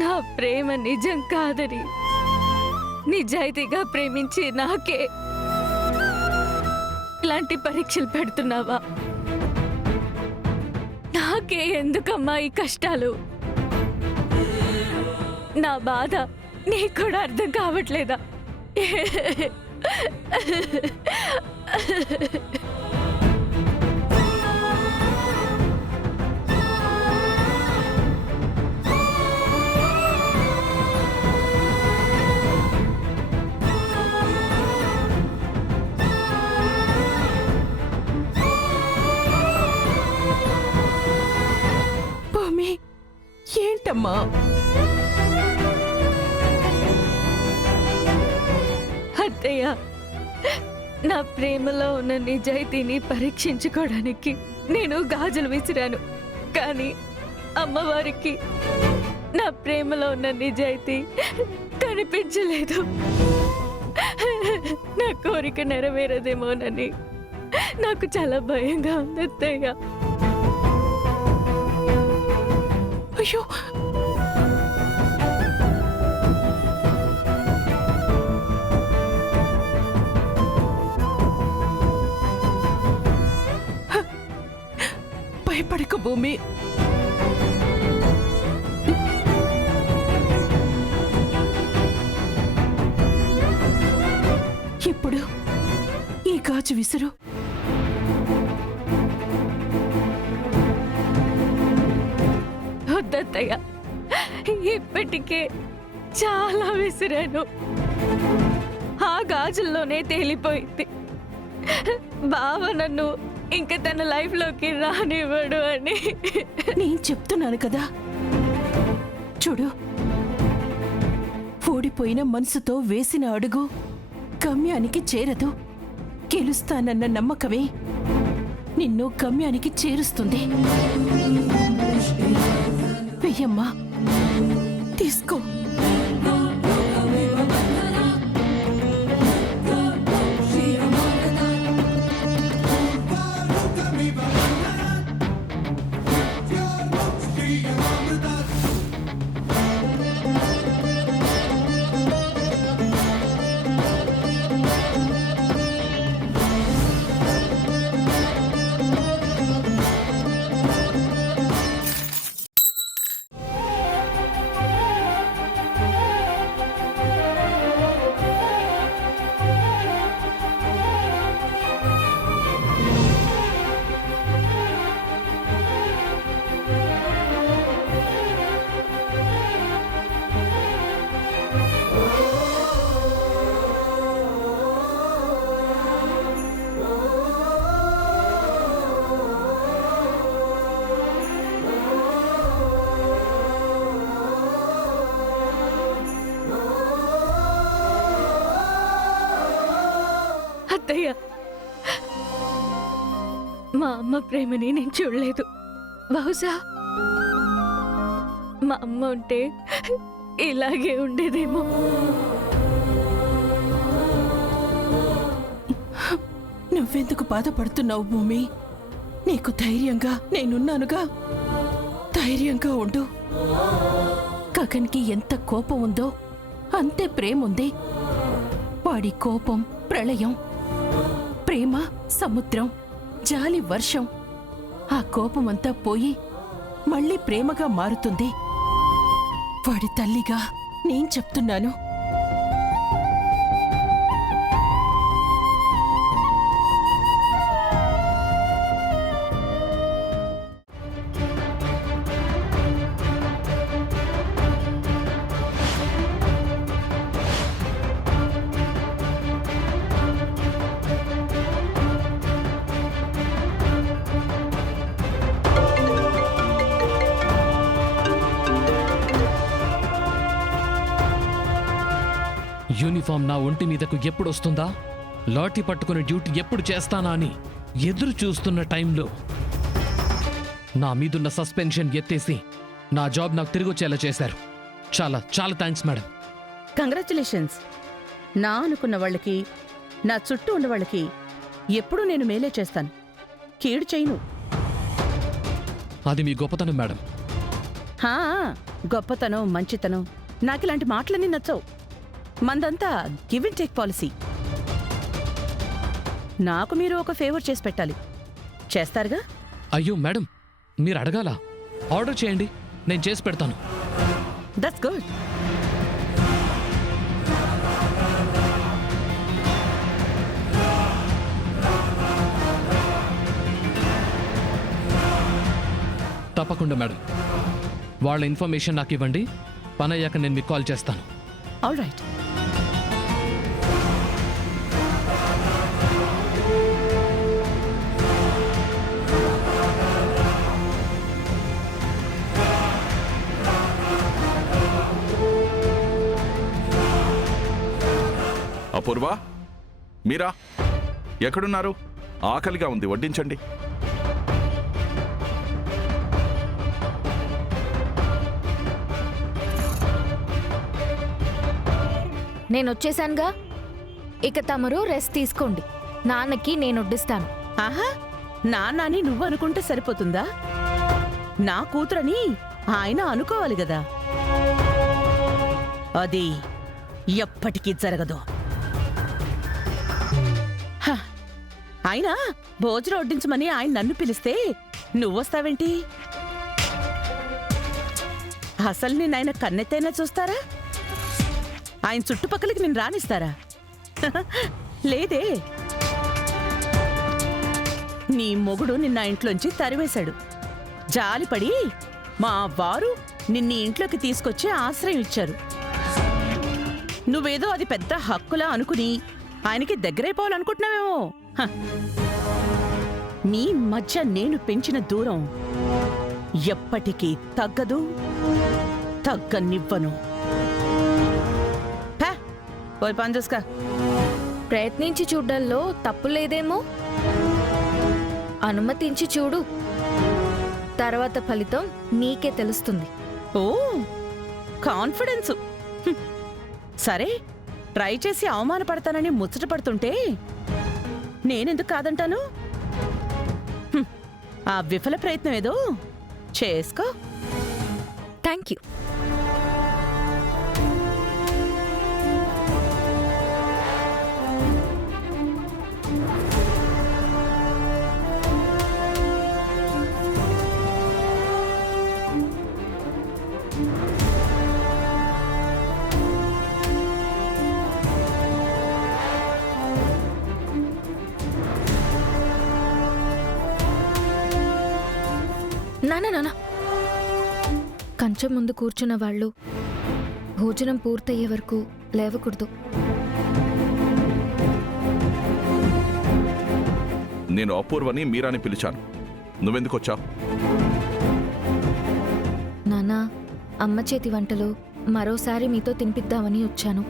నా ప్రేమ నిజం కాదని నిజాయితీగా ప్రేమించి నాకే ఇలాంటి పరీక్షలు పెడుతున్నావా? నాకే ఎందుకమ్మా ఈ కష్టాలు? నా బాధ నీకు కూడా అర్థం కావట్లేదా? భూమి, ఏంటమ్మా? అత్తయ్య, నా ప్రేమలో ఉన్న నిజాయితీని పరీక్షించుకోవడానికి నేను గాజులు విసిరాను. కానీ అమ్మవారికి నా ప్రేమలో ఉన్న నిజాయితీ కనిపించలేదు. నా కోరిక నెరవేరదేమోనని నాకు చాలా భయంగా ఉంది అత్తయ్య. అయ్యో, భయపడకు భూమి. ఇప్పుడు ఈ గాజు విసురు. వద్దత్తయ్య, ఇప్పటికే చాలా విసిరాను. ఆ గాజుల్లోనే తేలిపోయింది. బావ నన్ను ఇంకా తన లైఫ్లోకి రానివ్వడు అని. నేను చెప్తున్నాను కదా, చూడు, ఓడిపోయిన మనసుతో వేసిన అడుగు గమ్యానికి చేరదు. గెలుస్తానన్న నమ్మకమే నిన్ను గమ్యానికి చేరుస్తుంది. వెయ్యమ్మా, తీసుకో. అత్తయ్య, మా అమ్మ ప్రేమని నేను చూడలేదు. బహుశా మా అమ్మ ఉంటే ఇలాగే ఉండేదేమో. నువ్వెందుకు బాధపడుతున్నావు భూమి? నీకు ధైర్యంగా నేనున్నానుగా. ధైర్యంగా ఉండు. గగన్కి ఎంత కోపం ఉందో అంతే ప్రేమ ఉంది. వాడి కోపం ప్రళయం, ప్రేమ సముద్రం, జాలి వర్షం. ఆ కోపమంతా పోయి మళ్ళీ ప్రేమగా మారుతుంది. వాడి తల్లిగా నేను చెప్తున్నాను. యూనిఫామ్ నా ఒంటి మీదకు ఎప్పుడొస్తుందా, లాఠీ పట్టుకుని డ్యూటీ ఎప్పుడు చేస్తానా అని ఎదురు చూస్తున్న టైంలో నా మీదున్న సస్పెన్షన్ ఎత్తేసి నా జాబ్ నాకు తిరిగొచ్చేలా చేశారు. చాలా చాలా థ్యాంక్స్ మేడం. కంగ్రాచులేషన్స్. నా అనుకున్న వాళ్ళకి, నా చుట్టూ ఉన్న వాళ్ళకి ఎప్పుడూ నేను మేలే చేస్తాను, కీడు చేయను. అది మీ గొప్పతనం మేడం. హా, గొప్పతనం మంచితనం నాకిలాంటి మాటలన్నీ నచ్చవు. మందంతా గివ్ అండ్ టేక్ పాలసీ. నాకు మీరు ఒక ఫేవర్ చేసి పెట్టాలి. చేస్తారుగా? అయ్యో మేడం, మీరు అడగాల. ఆర్డర్ చేయండి, నేను చేసి పెడతాను. That's good. తప్పకుండా మేడం. వాళ్ళ ఇన్ఫర్మేషన్ నాకు ఇవ్వండి. పని అయ్యాక నేను మీకు కాల్ చేస్తాను. All right. అపూర్వ, మీరా ఎక్కడున్నారు? ఆకలిగా ఉంది, వడ్డించండి. నేను వచ్చేసానుగా, ఇక తమరు రెస్ట్ తీసుకోండి. నాన్నకి నేను వడ్డిస్తాను. ఆహా, నాన్నని నువ్వు అనుకుంటే సరిపోతుందా? నా కూతురని ఆయన అనుకోవాలి గదా. అది ఎప్పటికీ జరగదు. హ, అయినా భోజనం వడ్డించమని ఆయన నన్ను పిలిస్తే నువ్వొస్తావేంటి? అసలు నిన్నాయన కన్నెత్తైనా చూస్తారా? ఆయన చుట్టుపక్కలకి నేను రానిస్తారా? లేదే. నీ మొగుడు నిన్న ఇంట్లోంచి తరివేశాడు. జాలిపడి మా వారు నిన్ని ఇంట్లోకి తీసుకొచ్చి ఆశ్రయం ఇచ్చారు. నువ్వేదో అది పెద్ద హక్కులా అనుకుని ఆయనకి దగ్గరైపోవాలనుకుంటున్నావేమో. హ. మీ మధ్య నేను పెంచిన దూరం ఎప్పటికీ తగ్గదు, తగ్గనివ్వను. పోయి పని చూసుకో. ప్రయత్నించి చూడ్డంలో తప్పు లేదేమో. అనుమతించి చూడు, తర్వాత ఫలితం నీకే తెలుస్తుంది. ఓ, కాన్ఫిడెన్స్. సరే, ట్రై చేసి అవమానపడతానని ముచ్చట పడుతుంటే నేనెందుకు కాదంటాను? ఆ విఫల ప్రయత్నం ఏదో చేసుకో. Thank you. నానా, కంచెం ముందు కూర్చున్న వాళ్ళు భోజనం పూర్తయ్యే వరకు లేవకూడదు. నేను అపూర్వని మీరాని పిలిచాను. నువ్వెందుకొచ్చావు? నానా, అమ్మ చేతి వంటలు మరోసారి మీతో తినిపిద్దామని వచ్చాను.